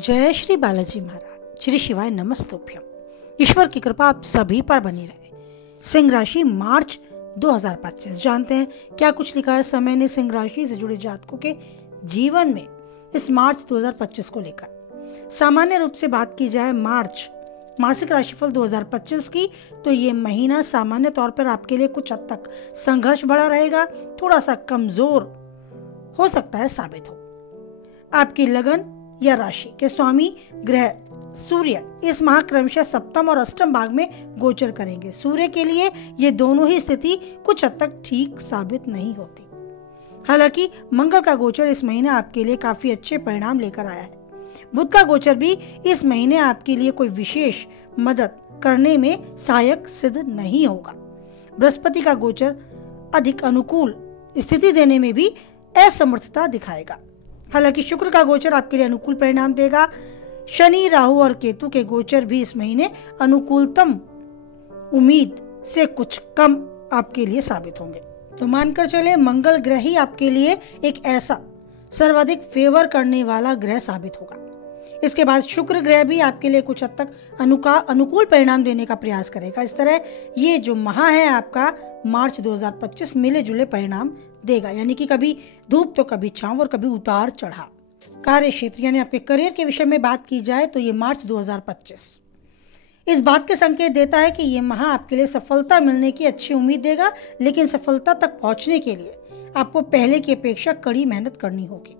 जय श्री बालाजी महाराज। श्री शिवाय नमस्तुभ्यम। ईश्वर की कृपा आप सभी पर बनी रहे। सिंह राशि मार्च 2025 जानते हैं क्या कुछ लिखा है समय ने सिंह राशि से जुड़े जातकों के जीवन में इस मार्च 2025 को लेकर। सामान्य रूप से बात की जाए मार्च मासिक राशिफल 2025 की, तो ये महीना सामान्य तौर पर आपके लिए कुछ हद तक संघर्ष भरा रहेगा, थोड़ा सा कमजोर हो सकता है साबित हो। आपकी लगन या राशि के स्वामी ग्रह सूर्य इस माह क्रमशः सप्तम और अष्टम भाग में गोचर करेंगे। सूर्य के लिए ये दोनों ही स्थिति कुछ हद तक ठीक साबित नहीं होती। हालांकि मंगल का गोचर इस महीने आपके लिए काफी अच्छे परिणाम लेकर आया है। बुध का गोचर भी इस महीने आपके लिए कोई विशेष मदद करने में सहायक सिद्ध नहीं होगा। बृहस्पति का गोचर अधिक अनुकूल स्थिति देने में भी असमर्थता दिखाएगा। हालांकि शुक्र का गोचर आपके लिए अनुकूल परिणाम देगा। शनि, राहु और केतु के गोचर भी इस महीने अनुकूलतम उम्मीद से कुछ कम आपके लिए साबित होंगे। तो मानकर चले मंगल ग्रह ही आपके लिए एक ऐसा सर्वाधिक फेवर करने वाला ग्रह साबित होगा। इसके बाद शुक्र ग्रह भी आपके लिए कुछ हद तक अनुकूल परिणाम देने का प्रयास करेगा। इस तरह ये जो माह है आपका मार्च 2025 मिले जुले परिणाम देगा, यानी कि कभी धूप तो कभी छांव और कभी उतार चढ़ाव। कार्य क्षेत्र यानी आपके करियर के विषय में बात की जाए तो ये मार्च 2025 इस बात के संकेत देता है कि ये माह आपके लिए सफलता मिलने की अच्छी उम्मीद देगा, लेकिन सफलता तक पहुंचने के लिए आपको पहले की अपेक्षा कड़ी मेहनत करनी होगी।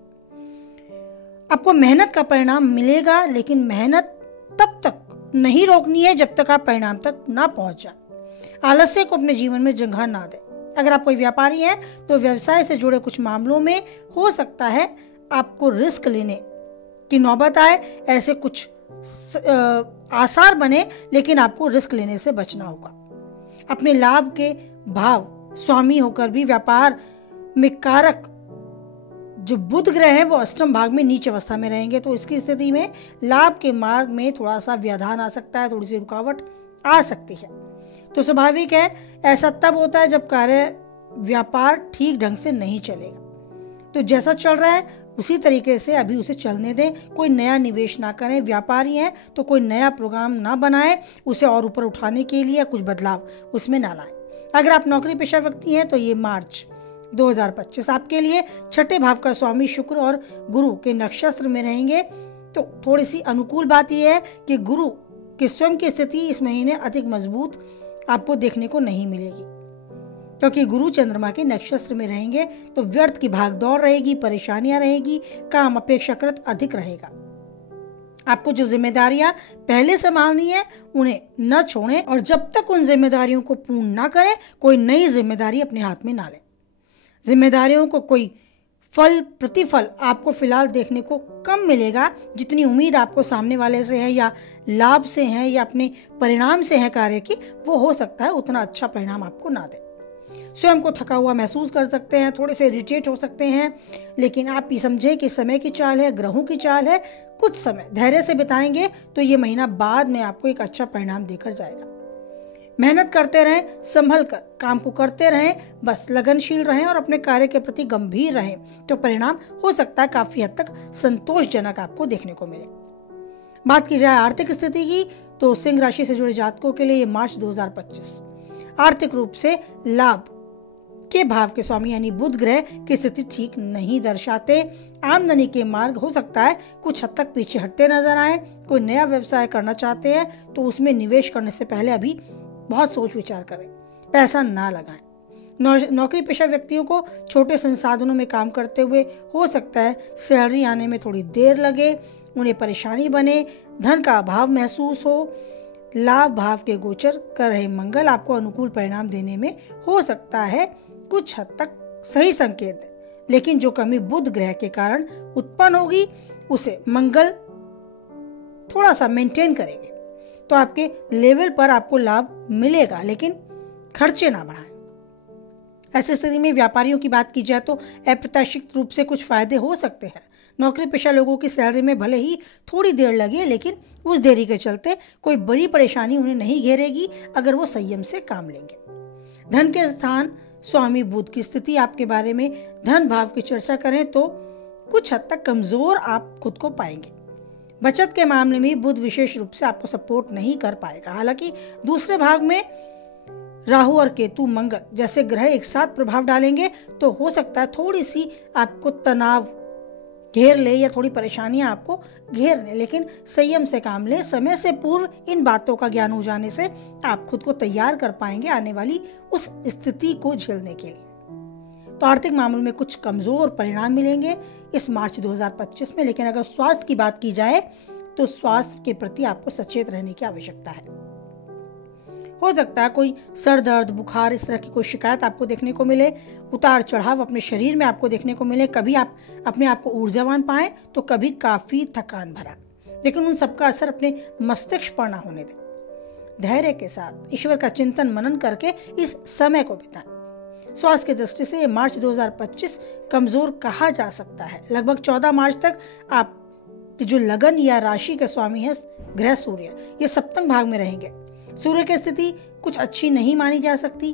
आपको मेहनत का परिणाम मिलेगा, लेकिन मेहनत तब तक नहीं रोकनी है जब तक आप परिणाम तक ना पहुंच जाए। आलस्य को अपने जीवन में जगह ना दें। अगर आप कोई व्यापारी हैं तो व्यवसाय से जुड़े कुछ मामलों में हो सकता है आपको रिस्क लेने की नौबत आए। ऐसे कुछ आसार बने, लेकिन आपको रिस्क लेने से बचना होगा। अपने लाभ के भाव स्वामी होकर भी व्यापार में कारक जो बुध ग्रह है वो अष्टम भाग में नीच अवस्था में रहेंगे, तो इसकी स्थिति में लाभ के मार्ग में थोड़ा सा व्यवधान आ सकता है, थोड़ी सी रुकावट आ सकती है। तो स्वाभाविक है ऐसा तब होता है जब कार्य व्यापार ठीक ढंग से नहीं चलेगा। तो जैसा चल रहा है उसी तरीके से अभी उसे चलने दें। कोई नया निवेश ना करें। व्यापारी हैं तो कोई नया प्रोग्राम ना बनाएं, उसे और ऊपर उठाने के लिए कुछ बदलाव उसमें ना लाएं। अगर आप नौकरी पेशा व्यक्ति हैं तो ये मार्च 2025 आपके लिए छठे भाव का स्वामी शुक्र और गुरु के नक्षत्र में रहेंगे। तो थोड़ी सी अनुकूल बात यह है कि गुरु के स्वयं की स्थिति इस महीने अधिक मजबूत आपको देखने को नहीं मिलेगी, क्योंकि गुरु चंद्रमा के नक्षत्र में रहेंगे। तो व्यर्थ की भाग दौड़ रहेगी, परेशानियां रहेगी, काम अपेक्षाकृत अधिक रहेगा। आपको जो जिम्मेदारियां पहले संभालनी है उन्हें न छोड़ें, और जब तक उन जिम्मेदारियों को पूर्ण ना करें कोई नई जिम्मेदारी अपने हाथ में ना लें। जिम्मेदारियों को कोई फल प्रतिफल आपको फिलहाल देखने को कम मिलेगा। जितनी उम्मीद आपको सामने वाले से है या लाभ से है या अपने परिणाम से है कार्य की, वो हो सकता है उतना अच्छा परिणाम आपको ना दे। स्वयं को थका हुआ महसूस कर सकते हैं, थोड़े से इरिटेट हो सकते हैं, लेकिन आप ये समझें कि समय की चाल है, ग्रहों की चाल है। कुछ समय धैर्य से बिताएंगे तो ये महीना बाद में आपको एक अच्छा परिणाम देकर जाएगा। मेहनत करते रहें, संभल कर काम को करते रहें, बस लगनशील रहें और अपने कार्य के प्रति गंभीर रहें, तो परिणाम हो सकता है काफी हद तक संतोषजनक आपको देखने को मिले। बात की जाए आर्थिक स्थिति की तो सिंह राशि से जुड़े जातकों के लिए ये मार्च 2025 आर्थिक रूप से लाभ के भाव के स्वामी यानी बुध ग्रह की स्थिति ठीक नहीं दर्शाते। आमदनी के मार्ग हो सकता है कुछ हद तक पीछे हटते नजर आए। कोई नया व्यवसाय करना चाहते हैं तो उसमें निवेश करने से पहले अभी बहुत सोच विचार करें, पैसा ना लगाएं। नौकरी पेशा व्यक्तियों को छोटे संसाधनों में काम करते हुए हो सकता है सैलरी आने में थोड़ी देर लगे, उन्हें परेशानी बने, धन का अभाव महसूस हो। लाभ भाव के गोचर कर रहे मंगल आपको अनुकूल परिणाम देने में हो सकता है कुछ हद तक सही संकेत है, लेकिन जो कमी बुध ग्रह के कारण उत्पन्न होगी उसे मंगल थोड़ा सा मेंटेन करेंगे, तो आपके लेवल पर आपको लाभ मिलेगा, लेकिन खर्चे ना बढ़ाएं। ऐसी स्थिति में व्यापारियों की बात की जाए तो अप्रत्याशित रूप से कुछ फायदे हो सकते हैं। नौकरी पेशा लोगों की सैलरी में भले ही थोड़ी देर लगे, लेकिन उस देरी के चलते कोई बड़ी परेशानी उन्हें नहीं घेरेगी अगर वो संयम से काम लेंगे। धन के स्थान स्वामी बुध की स्थिति आपके बारे में धन भाव की चर्चा करें तो कुछ हद तक कमजोर आप खुद को पाएंगे। बचत के मामले में बुध विशेष रूप से आपको सपोर्ट नहीं कर पाएगा। हालांकि दूसरे भाग में राहु और केतु मंगल जैसे ग्रह एक साथ प्रभाव डालेंगे तो हो सकता है थोड़ी सी आपको तनाव घेर ले या थोड़ी परेशानियां आपको घेर ले, लेकिन संयम से काम ले। समय से पूर्व इन बातों का ज्ञान हो जाने से आप खुद को तैयार कर पाएंगे आने वाली उस स्थिति को झेलने के लिए। तो आर्थिक मामलों में कुछ कमजोर परिणाम मिलेंगे इस मार्च 2025 में, लेकिन अगर स्वास्थ्य की बात की जाए तो स्वास्थ्य के प्रति आपको सचेत रहने की आवश्यकता है। हो सकता है कोई सर दर्द, बुखार, इस तरह की कोई शिकायत आपको देखने को मिले, उतार चढ़ाव अपने शरीर में आपको देखने को मिले। कभी आप अपने आप को ऊर्जावान पाएं तो कभी काफी थकान भरा, लेकिन उन सबका असर अपने मस्तिष्क पर ना होने दें। धैर्य के साथ ईश्वर का चिंतन मनन करके इस समय को बिताएं। स्वास्थ्य की दृष्टि से मार्च 2025 कमजोर कहा जा सकता है। लगभग 14 मार्च तक आप जो लगन या राशि के स्वामी है ग्रह सूर्य, ये सप्तम भाग में रहेंगे। सूर्य की स्थिति कुछ अच्छी नहीं मानी जा सकती।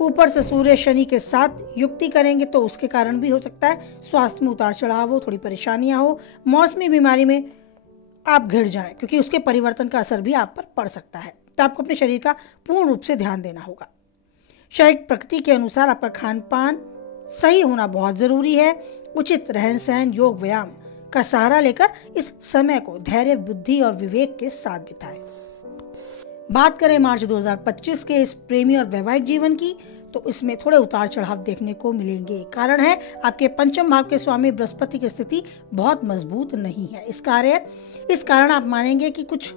ऊपर से सूर्य शनि के साथ युक्ति करेंगे तो उसके कारण भी हो सकता है स्वास्थ्य में उतार चढ़ाव हो, थोड़ी परेशानियां हो, मौसमी बीमारी में आप घिर जाएं, क्योंकि उसके परिवर्तन का असर भी आप पर पड़ सकता है। तो आपको अपने शरीर का पूर्ण रूप से ध्यान देना होगा। शारीरिक प्रकृति के अनुसार आपका खान पान सही होना बहुत जरूरी है। उचित रहन सहन, योग, व्यायाम का सहारा लेकर इस समय को धैर्य, बुद्धि और विवेक के साथ बिताएं। बात करें मार्च 2025 के इस प्रेमी और वैवाहिक जीवन की, तो इसमें थोड़े उतार चढ़ाव देखने को मिलेंगे। कारण है आपके पंचम भाव के स्वामी बृहस्पति की स्थिति बहुत मजबूत नहीं है। इस कारण आप मानेंगे कि कुछ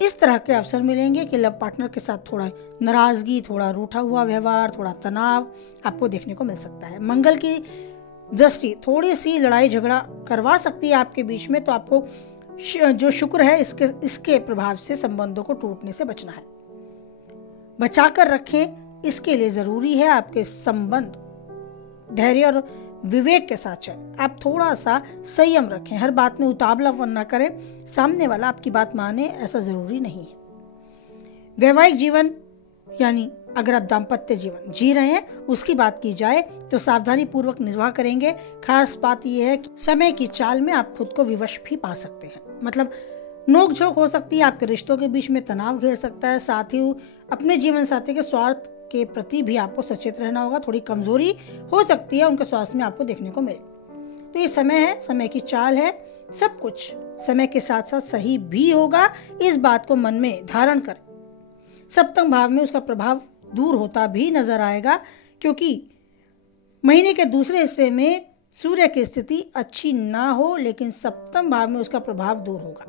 इस तरह के अवसर मिलेंगे कि लव पार्टनर के साथ थोड़ा नाराजगी, थोड़ा रूठा हुआ व्यवहार, थोड़ा तनाव आपको देखने को मिल सकता है। मंगल की दृष्टि थोड़ी सी लड़ाई झगड़ा करवा सकती है आपके बीच में, तो आपको जो शुक्र है इसके प्रभाव से संबंधों को टूटने से बचना है, बचाकर रखें। इसके लिए जरूरी है आपके संबंध धैर्य और विवेक के साथ चलें। आप थोड़ा सा संयम रखें, हर बात में उतावलापन न करें। सामने वाला आपकी बात माने ऐसा जरूरी नहीं है। वैवाहिक जीवन यानी अगर आप दाम्पत्य जीवन जी रहे हैं उसकी बात की जाए तो सावधानी पूर्वक निर्वाह करेंगे। खास बात यह है कि समय की चाल में आप खुद को विवश भी पा सकते हैं। मतलब नोकझोंक हो सकती है, आपके रिश्तों के बीच में तनाव घेर सकता है। साथ ही अपने जीवन साथी के स्वार्थ के प्रति भी आपको सचेत रहना होगा। थोड़ी कमजोरी हो सकती है उनके स्वास्थ्य में आपको देखने को मिले। तो ये समय है, समय की चाल है, सब कुछ समय के साथ साथ सही भी होगा। इस बात को मन में धारण करें। सप्तम भाव में उसका प्रभाव दूर होता भी नजर आएगा, क्योंकि महीने के दूसरे हिस्से में सूर्य की स्थिति अच्छी ना हो, लेकिन सप्तम भाव में उसका प्रभाव दूर होगा।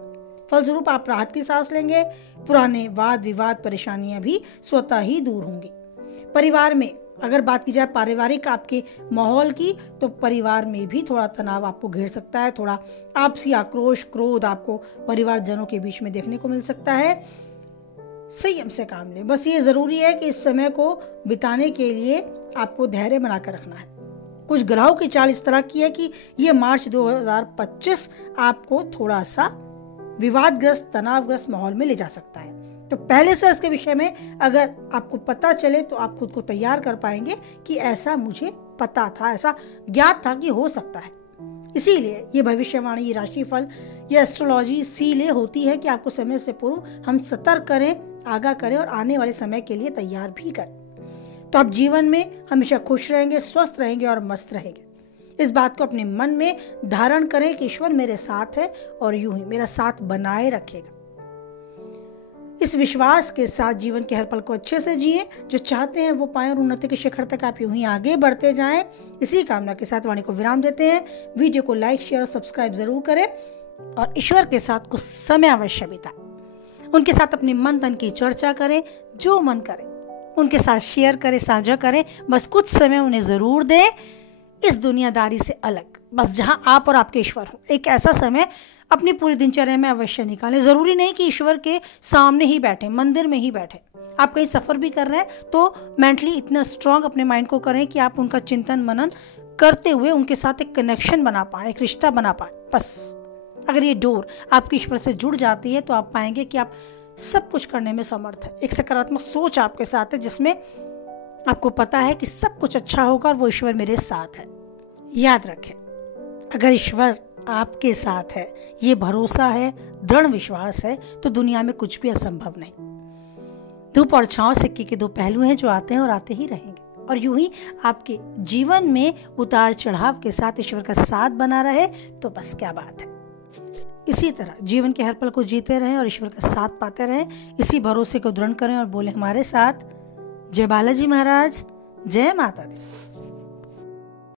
फलस्वरूप आप राहत की सांस लेंगे। पुराने वाद विवाद, परेशानियां भी स्वतः ही दूर होंगी। परिवार में अगर बात की जाए पारिवारिक आपके माहौल की, तो परिवार में भी थोड़ा तनाव आपको घेर सकता है। थोड़ा आपसी आक्रोश, क्रोध आपको परिवारजनों के बीच में देखने को मिल सकता है। संयम से काम लें। बस ये जरूरी है कि इस समय को बिताने के लिए आपको धैर्य बनाकर रखना है। कुछ ग्रहों की चाल इस तरह की है कि ये मार्च 2025 आपको थोड़ा सा विवादग्रस्त, तनावग्रस्त माहौल में ले जा सकता है। तो पहले से इसके विषय में अगर आपको पता चले तो आप खुद को तैयार कर पाएंगे कि ऐसा मुझे पता था, ऐसा ज्ञात था कि हो सकता है। इसीलिए ये भविष्यवाणी, ये राशिफल, ये एस्ट्रोलॉजी इसीलिए होती है कि आपको समय से पूर्व हम सतर्क करें, आगाह करें और आने वाले समय के लिए तैयार भी करें। तो आप जीवन में हमेशा खुश रहेंगे, स्वस्थ रहेंगे और मस्त रहेंगे। इस बात को अपने मन में धारण करें कि ईश्वर मेरे साथ है और यूं ही मेरा साथ बनाए रखेगा। इस विश्वास के साथ जीवन के हर पल को अच्छे से जिए। जो चाहते हैं वो पाएं और उन्नति के शिखर तक आप यूं ही आगे बढ़ते जाएं। इसी कामना के साथ वाणी को विराम देते हैं। वीडियो को लाइक, शेयर और सब्सक्राइब जरूर करें और ईश्वर के साथ कुछ समय अवश्य बिताएं। उनके साथ अपने मन तन की चर्चा करें, जो मन करे उनके साथ शेयर करें, साझा करें। बस कुछ समय उन्हें जरूर दें इस दुनियादारी से अलग, बस जहां आप और आपके ईश्वर हो। एक ऐसा समय अपनी पूरी दिनचर्या में अवश्य निकालें। जरूरी नहीं कि ईश्वर के सामने ही बैठे, मंदिर में ही बैठे। आप कहीं सफर भी कर रहे हैं तो मेंटली इतना स्ट्रांग अपने माइंड को करें कि आप उनका चिंतन मनन करते हुए उनके साथ एक कनेक्शन बना पाए, एक रिश्ता बना पाए। बस अगर ये डोर आपके ईश्वर से जुड़ जाती है तो आप पाएंगे कि आप सब कुछ करने में समर्थ है। एक सकारात्मक सोच आपके साथ है जिसमें आपको पता है कि सब कुछ अच्छा होगा और वो ईश्वर मेरे साथ है। याद रखें, अगर ईश्वर आपके साथ है, ये भरोसा है, दृढ़ विश्वास है, तो दुनिया में कुछ भी असंभव नहीं। धूप और छांव सिक्के के दो पहलू हैं जो आते हैं और आते ही रहेंगे, और यूं ही आपके जीवन में उतार चढ़ाव के साथ ईश्वर का साथ बना रहे तो बस क्या बात है। इसी तरह जीवन के हर पल को जीते रहें और ईश्वर का साथ पाते रहें, इसी भरोसे को दृढ़ करें और बोले हमारे साथ, जय बालाजी महाराज, जय माता दी।